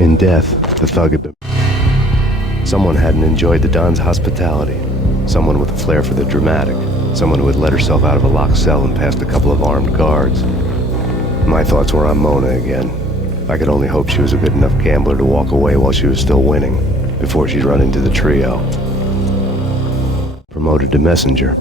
In death, the thug had been... Someone hadn't enjoyed the Don's hospitality. Someone with a flair for the dramatic. Someone who had let herself out of a locked cell and past a couple of armed guards. My thoughts were on Mona again. I could only hope she was a good enough gambler to walk away while she was still winning, before she'd run into the trio. Promoted to messenger.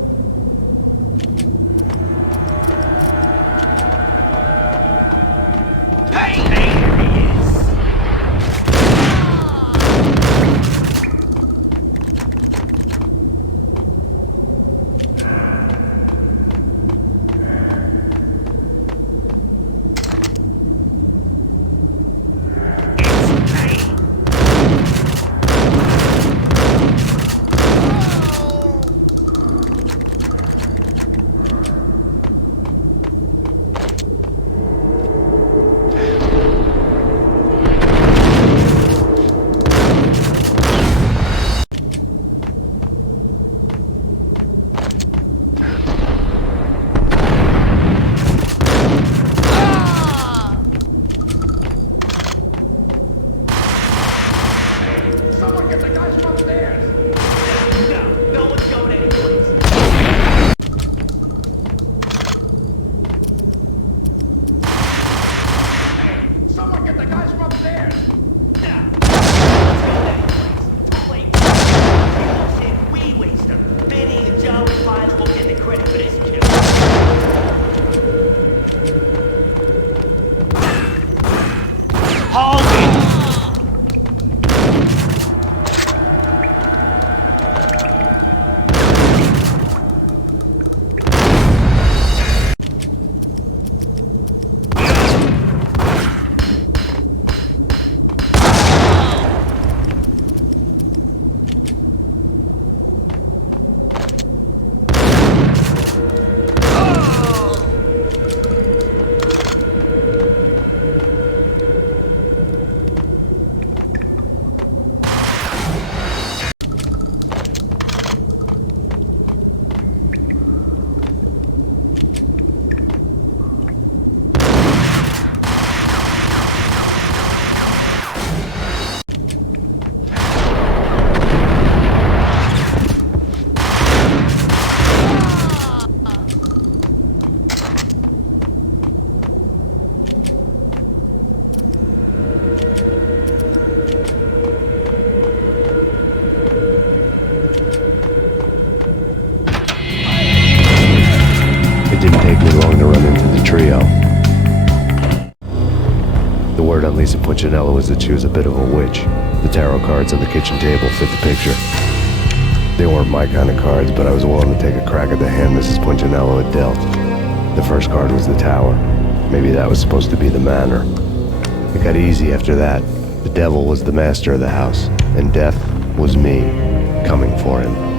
It didn't take me long to run into the trio. The word on Lisa Punchinello was that she was a bit of a witch. The tarot cards on the kitchen table fit the picture. They weren't my kind of cards, but I was willing to take a crack at the hand Mrs. Punchinello had dealt. The first card was the Tower. Maybe that was supposed to be the Manor. It got easy after that. The devil was the master of the house, and death was me, coming for him.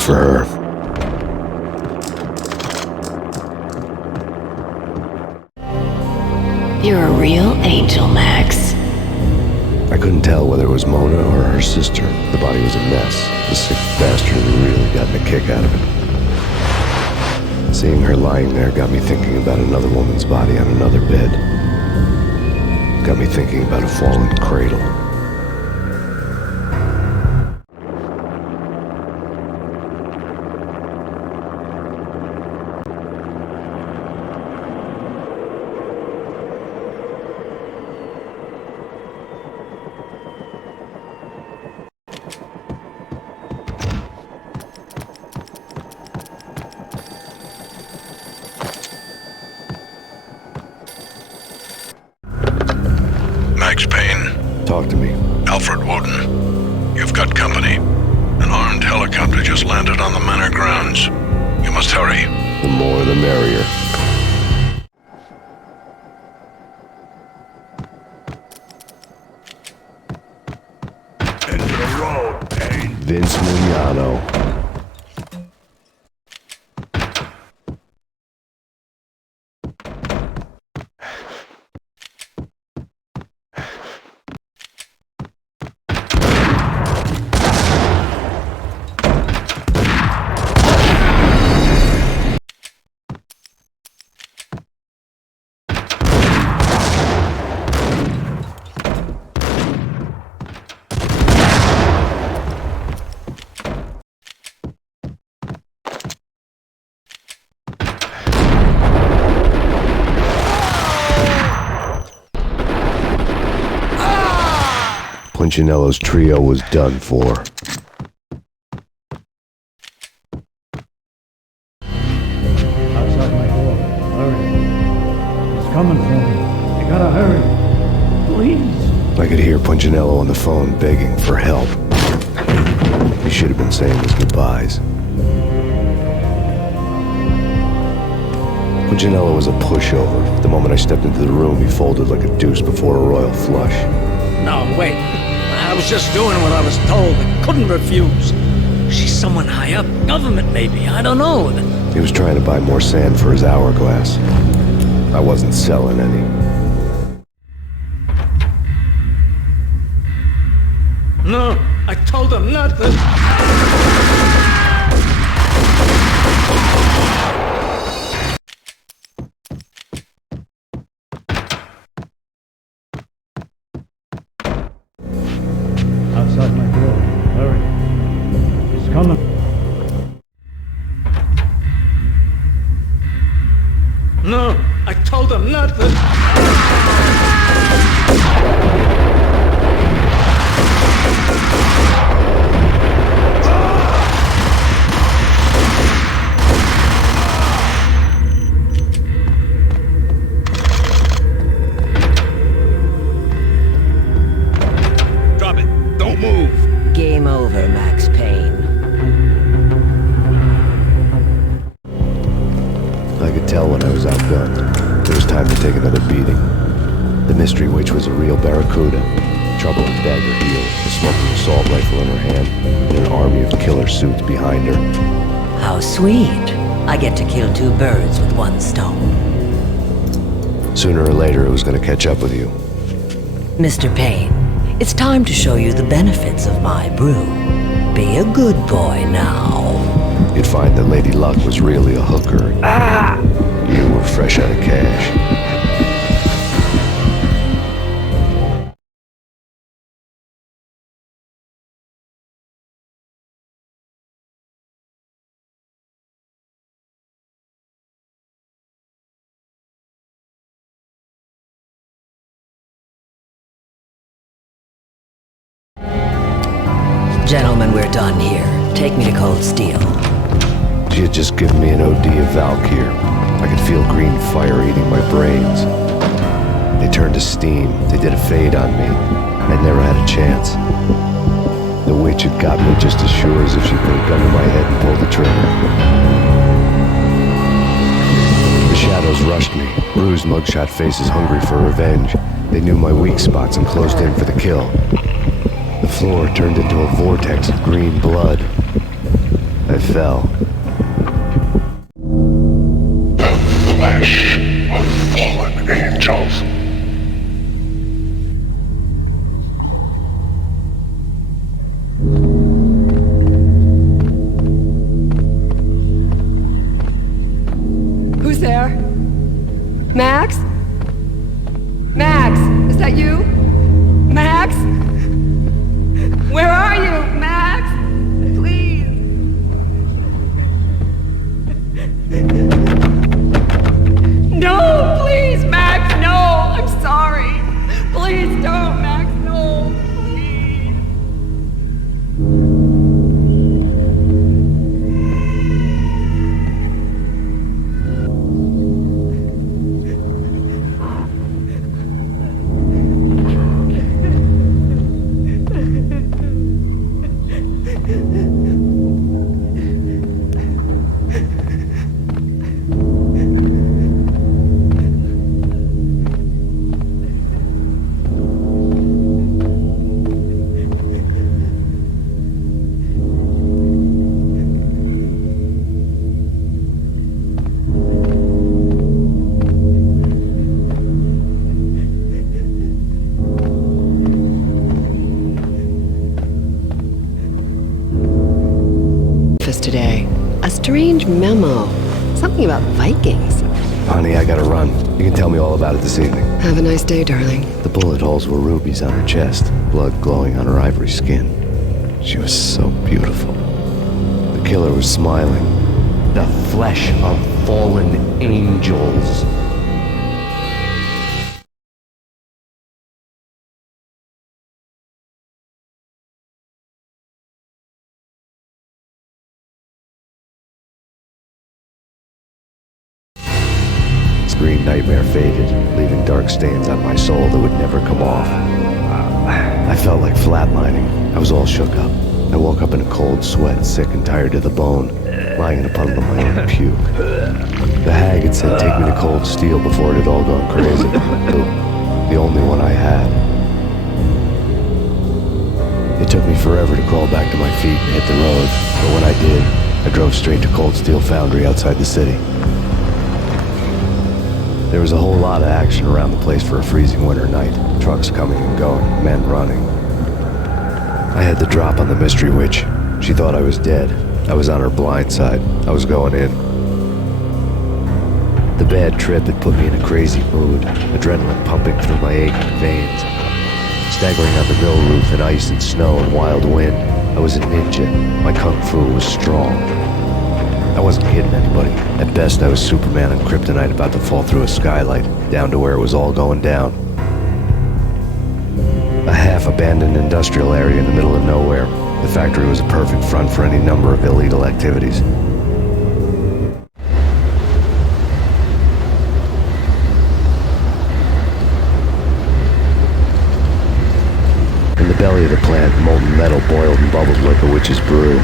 wait for her. You're a real angel, Max. I couldn't tell whether it was Mona or her sister. The body was a mess. The sick bastard had really gotten a kick out of it. Seeing her lying there got me thinking about another woman's body on another bed. Got me thinking about a fallen cradle. Max Payne. Talk to me. Alfred Woden. You've got company. An armed helicopter just landed on the manor grounds. You must hurry. The more the merrier. End of the road, Payne. Vince Mugliano. Punchinello's trio was done for. Outside my door. Hurry. He's coming for me. You gotta hurry. Please. I could hear Punchinello on the phone begging for help. He should have been saying his goodbyes. Punchinello was a pushover. The moment I stepped into the room, he folded like a deuce before a royal flush. No, wait. I was just doing what I was told. I couldn't refuse. She's someone high up. Government, maybe. I don't know. He was trying to buy more sand for his hourglass. I wasn't selling any. No, I told him not to. Outside my door. Hurry. He's coming. No, I told him not to. Drop it. Don't move. Game over, Max Payne. I could tell when I was outgunned. It was time to take another beating. The mystery witch was a real barracuda. Trouble with dagger heels, a smoking assault rifle in her hand, and an army of killer suits behind her. How sweet. I get to kill two birds with one stone. Sooner or later, it was going to catch up with you. Mr. Payne, it's time to show you the benefits of my brew. Be a good boy now. You'd find that Lady Luck was really a hooker. You were fresh out of cash. Gentlemen, we're done here. Take me to Cold Steel. She had just given me an OD of Valkyr. I could feel green fire eating my brains. They turned to steam. They did a fade on me. I'd never had a chance. The witch had got me just as sure as if she put a gun to my head and pulled the trigger. The shadows rushed me. Bruised mugshot faces hungry for revenge. They knew my weak spots and closed in for the kill. The floor turned into a vortex of green blood. I fell. Flesh of fallen angels. Who's there? Max? Max, is that you? Max? Where are you, Max? Please. No, please, Max, no. I'm sorry. Please don't, Max, no. Please. Today. A strange memo. Something about Vikings. Honey, I gotta run. You can tell me all about it this evening. Have a nice day, darling. The bullet holes were rubies on her chest, blood glowing on her ivory skin. She was so beautiful. The killer was smiling. The flesh of fallen angels. Green nightmare faded, leaving dark stains on my soul that would never come off. I felt like flatlining. I was all shook up. I woke up in a cold sweat, sick and tired to the bone, lying in a puddle of my own puke. The hag had said take me to Cold Steel before it had all gone crazy. The only one I had. It took me forever to crawl back to my feet and hit the road, but when I did, I drove straight to Cold Steel Foundry outside the city. There was a whole lot of action around the place for a freezing winter night. Trucks coming and going, men running. I had the drop on the mystery witch. She thought I was dead. I was on her blind side. I was going in. The bad trip had put me in a crazy mood, adrenaline pumping through my aching veins. Staggering on the mill roof in ice and snow and wild wind, I was a ninja. My kung fu was strong. I wasn't kidding anybody. At best, I was Superman on kryptonite about to fall through a skylight, down to where it was all going down. A half-abandoned industrial area in the middle of nowhere. The factory was a perfect front for any number of illegal activities. In the belly of the plant, molten metal boiled and bubbled like a witch's brew.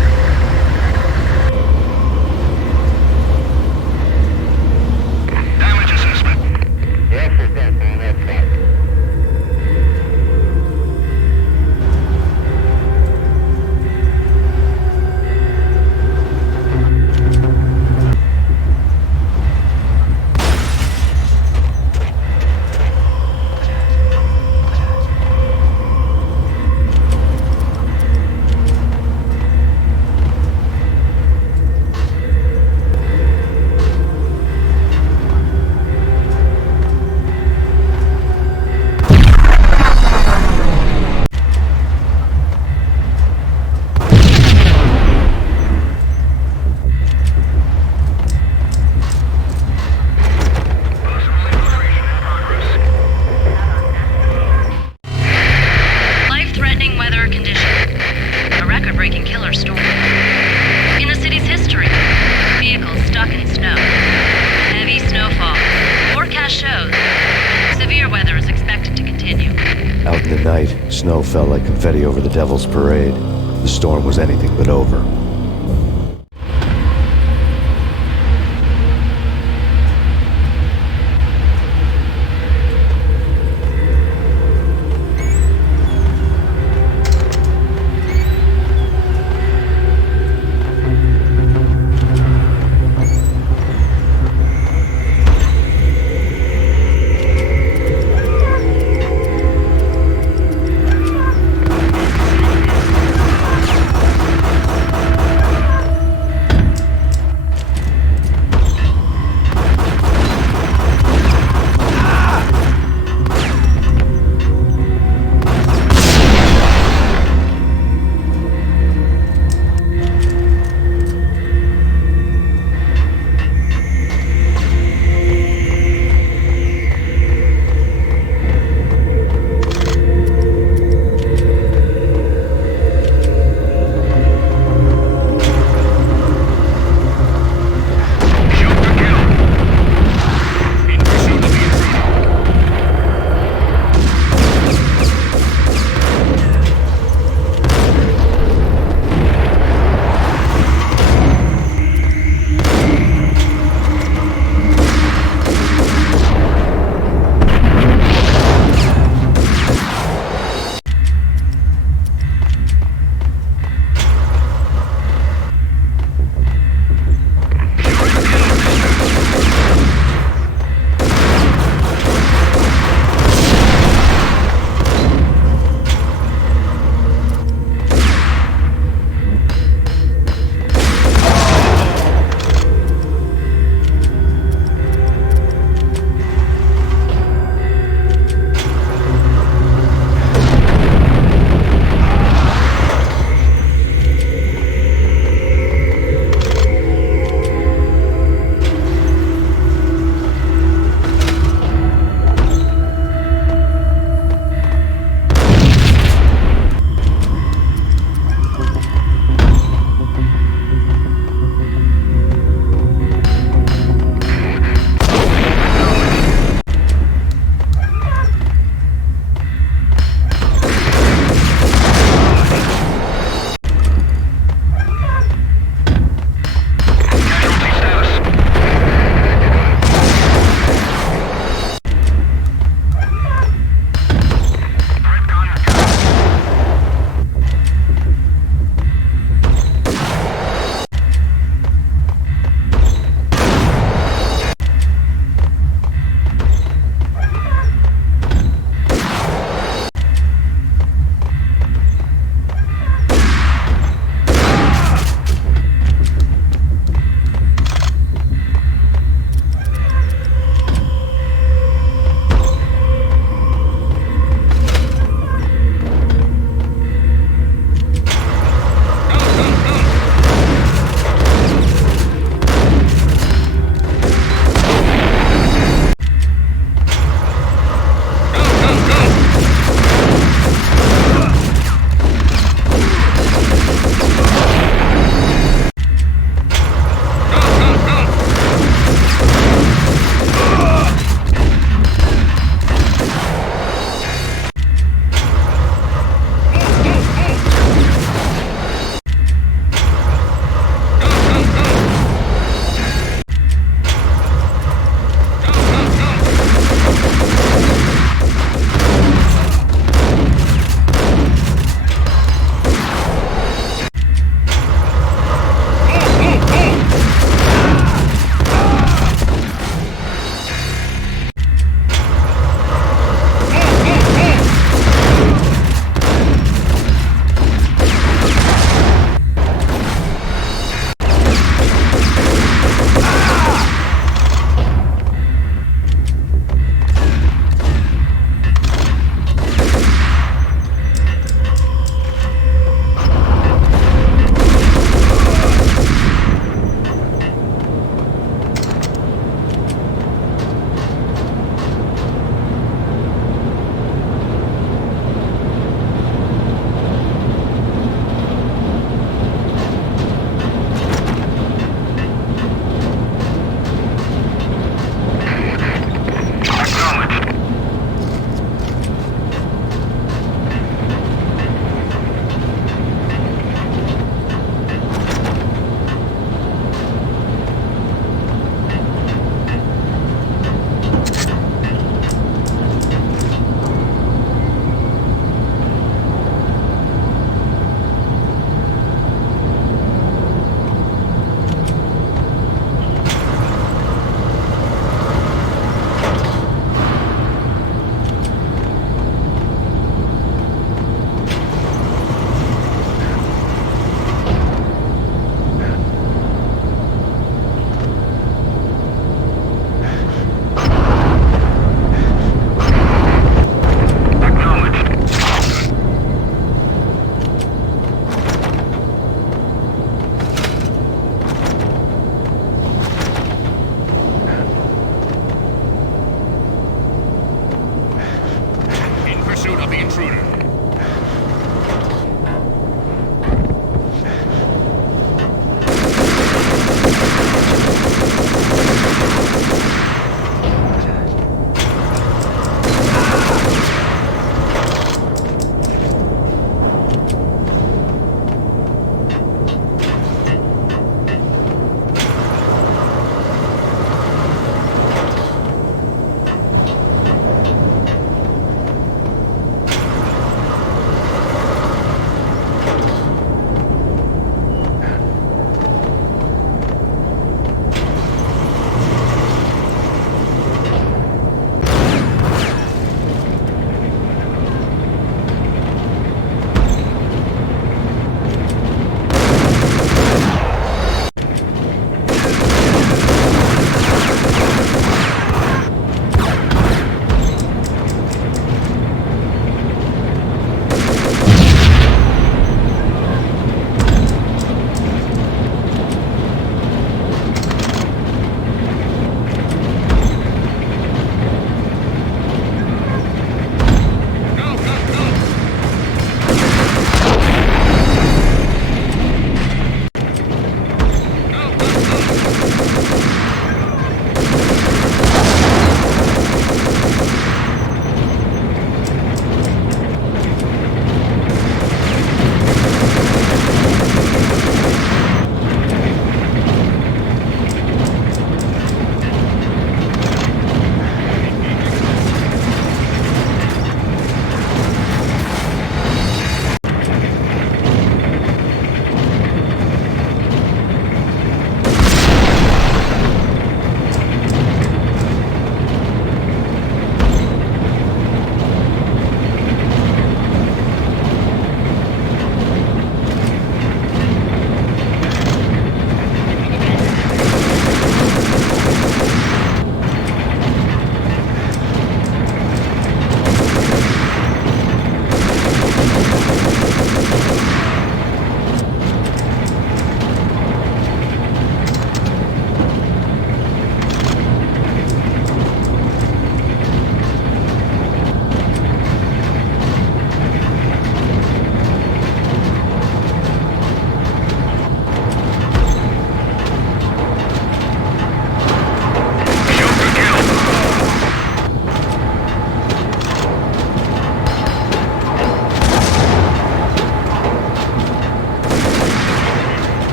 Out in the night, snow fell like confetti over the Devil's Parade. The storm was anything but over.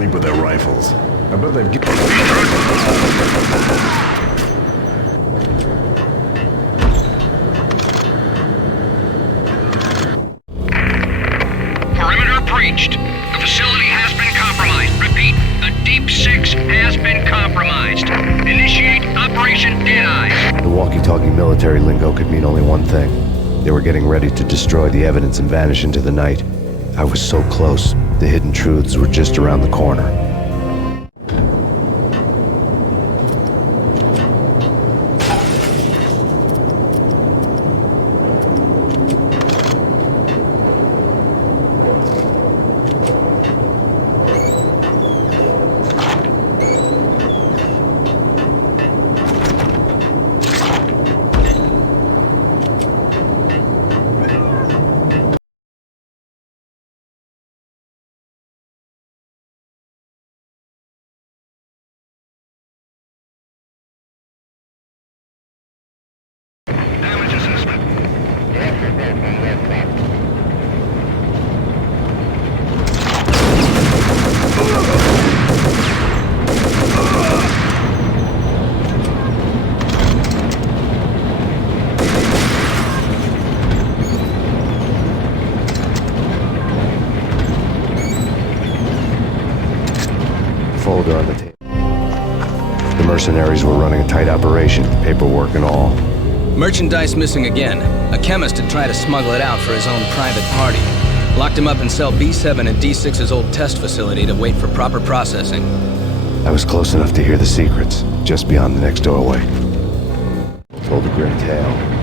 asleep with their rifles. I bet they've... Perimeter breached. The facility has been compromised. Repeat, the Deep Six has been compromised. Initiate Operation Dead Eyes. The walkie-talkie military lingo could mean only one thing. They were getting ready to destroy the evidence and vanish into the night. I was so close. The hidden truths were just around the corner. Damage assessment. Folder on the table. The mercenaries were running a tight operation, paperwork and all. Merchandise missing again. A chemist had tried to smuggle it out for his own private party. Locked him up in cell B7 at D6's old test facility to wait for proper processing. I was close enough to hear the secrets, just beyond the next doorway. Told a grim tale.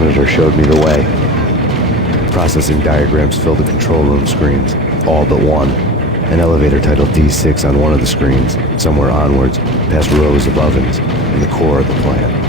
monitor showed me the way. Processing diagrams filled the control room screens, all but one. An elevator titled D6 on one of the screens, somewhere onwards, past rows of ovens, in the core of the plant.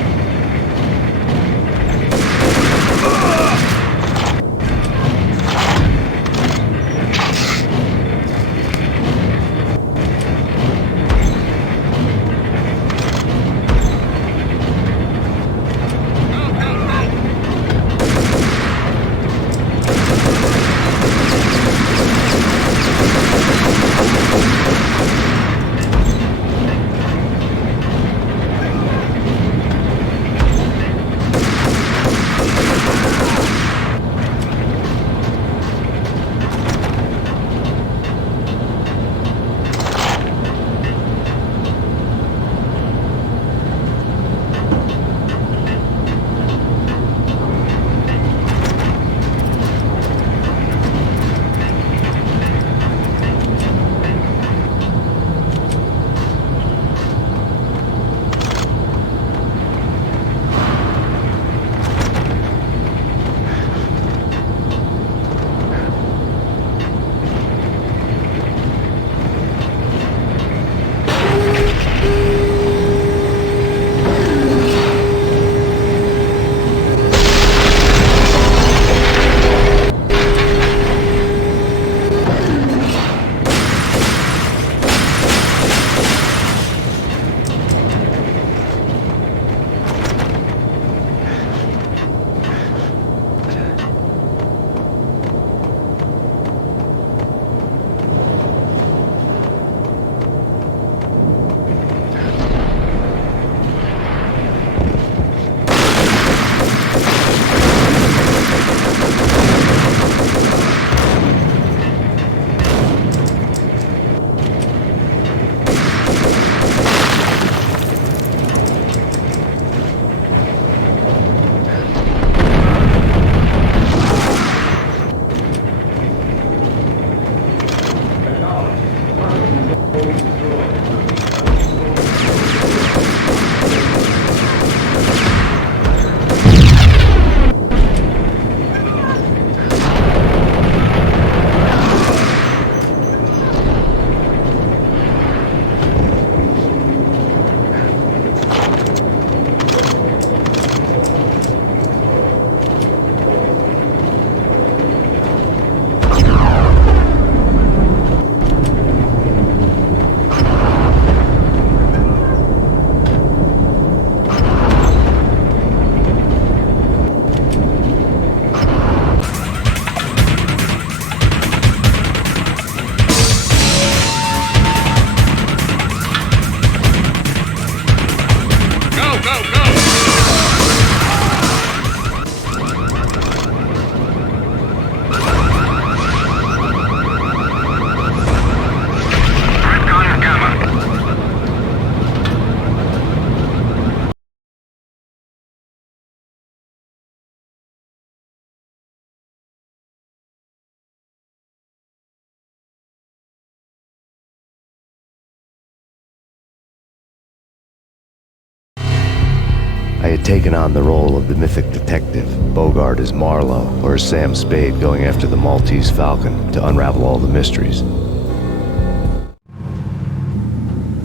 I had taken on the role of the mythic detective, Bogart as Marlowe, or as Sam Spade going after the Maltese Falcon to unravel all the mysteries.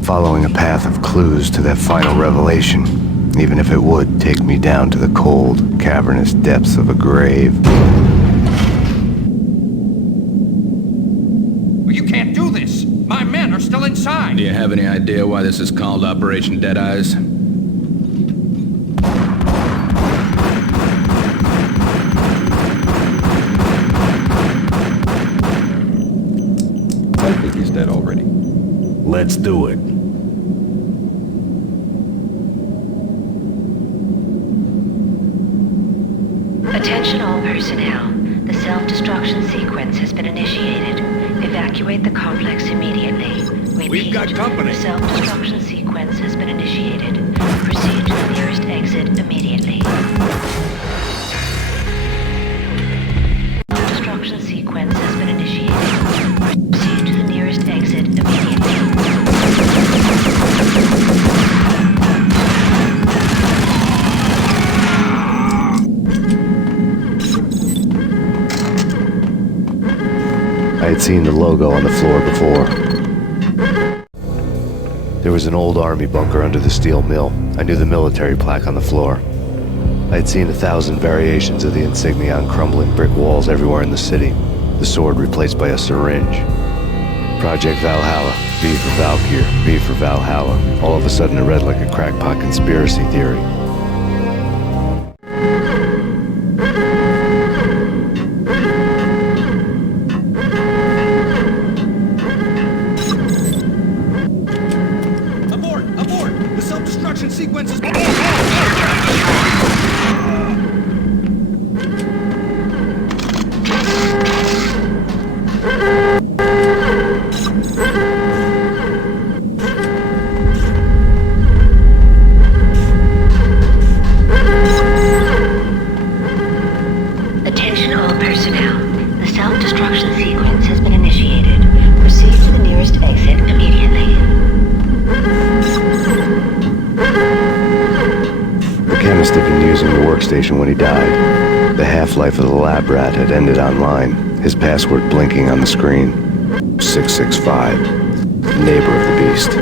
Following a path of clues to that final revelation, even if it would take me down to the cold, cavernous depths of a grave. You can't do this! My men are still inside! Do you have any idea why this is called Operation Deadeyes? I think he's dead already. Let's do it. Attention all personnel. The self-destruction sequence has been initiated. Evacuate the complex immediately. Repeat. We've got company. The self-destruction sequence has been initiated. Proceed to the nearest exit immediately. Self-destruction sequence has been initiated. Proceed to the nearest exit immediately. I had seen the logo on the floor before. There was an old army bunker under the steel mill. I knew the military plaque on the floor. I had seen 1,000 variations of the insignia on crumbling brick walls everywhere in the city. The sword replaced by a syringe. Project Valhalla, V for Valkyr, V for Valhalla. All of a sudden it read like a crackpot conspiracy theory. Abort! The self-destruction sequence is... Attention all personnel. The self-destruction sequence has been initiated. Proceed to the nearest exit immediately. The chemist had been using the workstation when he died. The half-life of the lab rat had ended online, his password blinking on the screen. 665. Neighbor of the beast.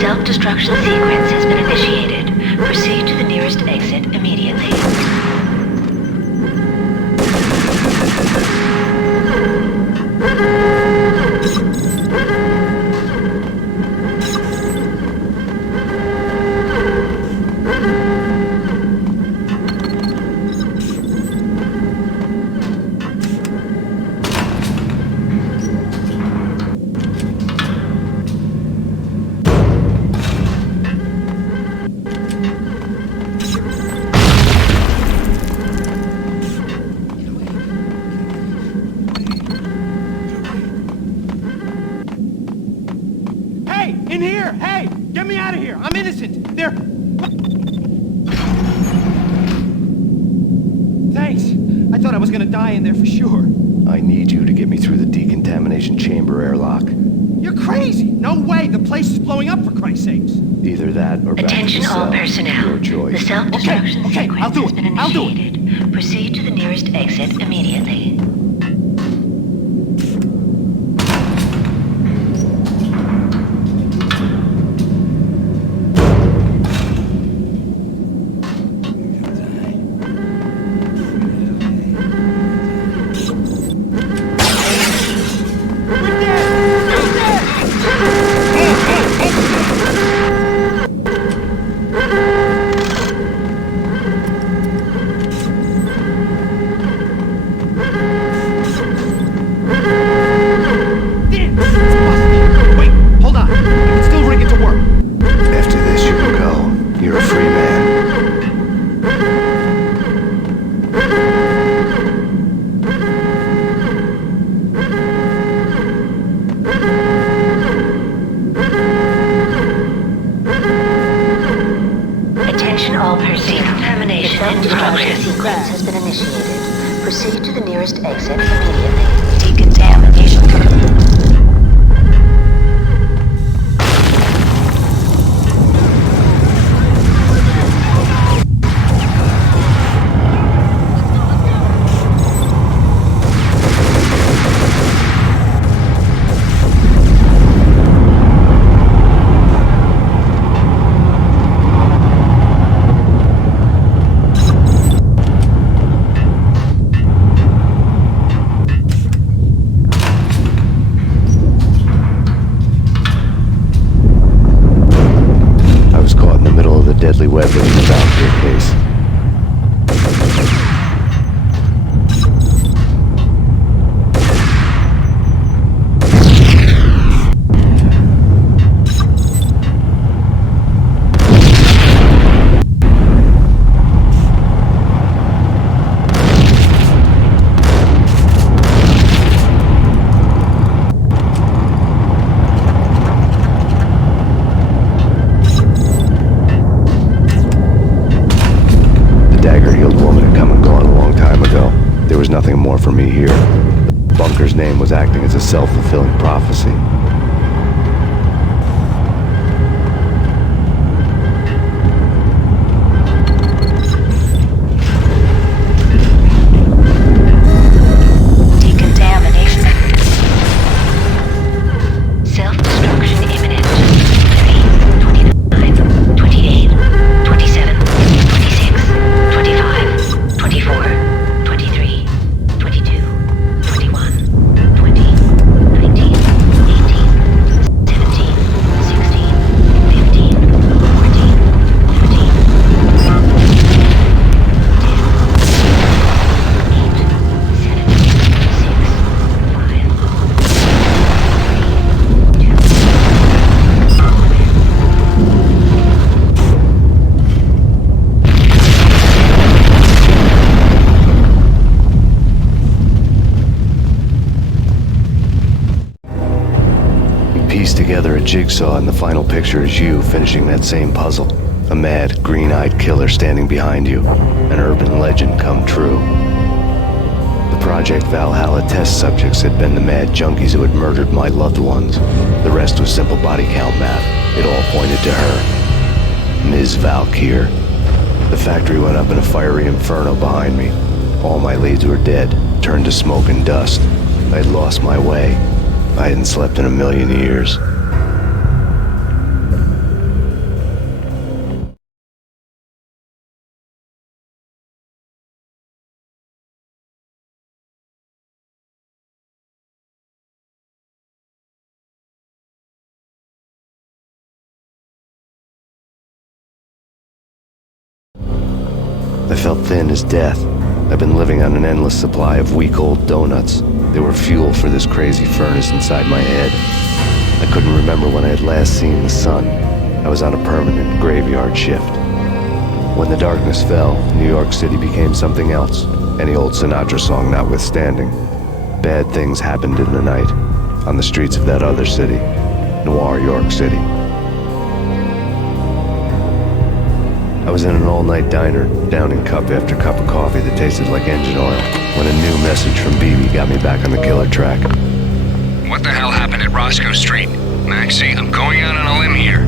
Self-destruction sequence has been initiated. Proceed to the nearest exit immediately. In here! Hey! Get me out of here! I'm innocent! They're... Thanks. I thought I was gonna die in there for sure. I need you to get me through the decontamination chamber airlock. You're crazy! No way! The place is blowing up, for Christ's sakes! Either that or back to the Attention cell. all personnel. Your choice. The self-destruction Okay, sequence I'll do has it. been I'll do it. initiated. Proceed to the nearest exit immediately. sequence has been initiated. Proceed to the nearest exit immediately. Decontamination. Deadly web of the Valkyrie case. Nothing more for me here. The bunker's name was acting as a self-fulfilling prophecy. Decontamination. Self-destruction imminent. 29, 28, 27, 26, 25, 24. 22, 21, 20, 19, 18, 17, 16, 15, 14, 15, Piece together a jigsaw, and the final picture is you finishing that same puzzle. A mad, green-eyed killer standing behind you. An urban legend come true. The Project Valhalla test subjects had been the mad junkies who had murdered my loved ones. The rest was simple body count math. It all pointed to her. Ms. Valkyr. The factory went up in a fiery inferno behind me. All my leads were dead, turned to smoke and dust. I'd lost my way. I hadn't slept in a million years. I felt thin as death. I've been living on an endless supply of week-old donuts. They were fuel for this crazy furnace inside my head. I couldn't remember when I had last seen the sun. I was on a permanent graveyard shift. When the darkness fell, New York City became something else, any old Sinatra song notwithstanding. Bad things happened in the night, on the streets of that other city, Noir York City. I was in an all-night diner, downing cup after cup of coffee that tasted like engine oil, when a new message from BB got me back on the killer track. What the hell happened at Roscoe Street? Maxie, I'm going out on a limb here.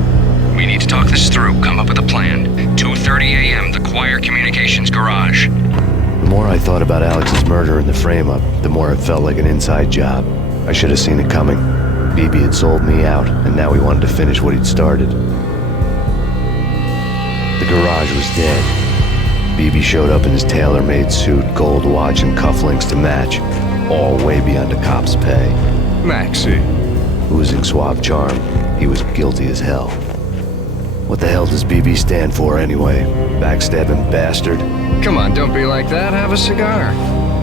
We need to talk this through, come up with a plan. 2:30 a.m., the Choir Communications Garage. The more I thought about Alex's murder and the frame-up, the more it felt like an inside job. I should have seen it coming. BB had sold me out, and now he wanted to finish what he'd started. The garage was dead. BB showed up in his tailor-made suit, gold watch, and cufflinks to match, all way beyond a cop's pay. Maxie. Oozing suave charm, he was guilty as hell. What the hell does BB stand for anyway? Backstabbing bastard? Come on, don't be like that. Have a cigar.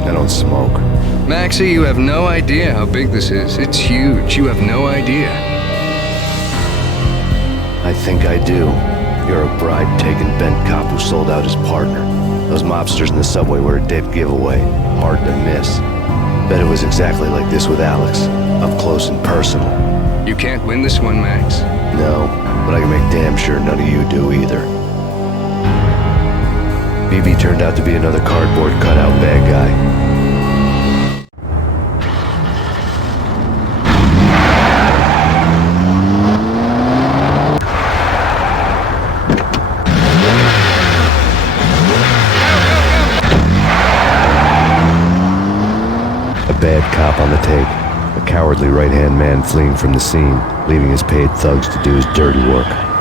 I don't smoke. Maxie, you have no idea how big this is. It's huge. You have no idea. I think I do. You're a bribe-taking bent cop who sold out his partner. Those mobsters in the subway were a dead giveaway. Hard to miss. Bet it was exactly like this with Alex. Up close and personal. You can't win this one, Max. No, but I can make damn sure none of you do either. BB turned out to be another cardboard cutout bad guy. A bad cop on the take, a cowardly right-hand man fleeing from the scene, leaving his paid thugs to do his dirty work.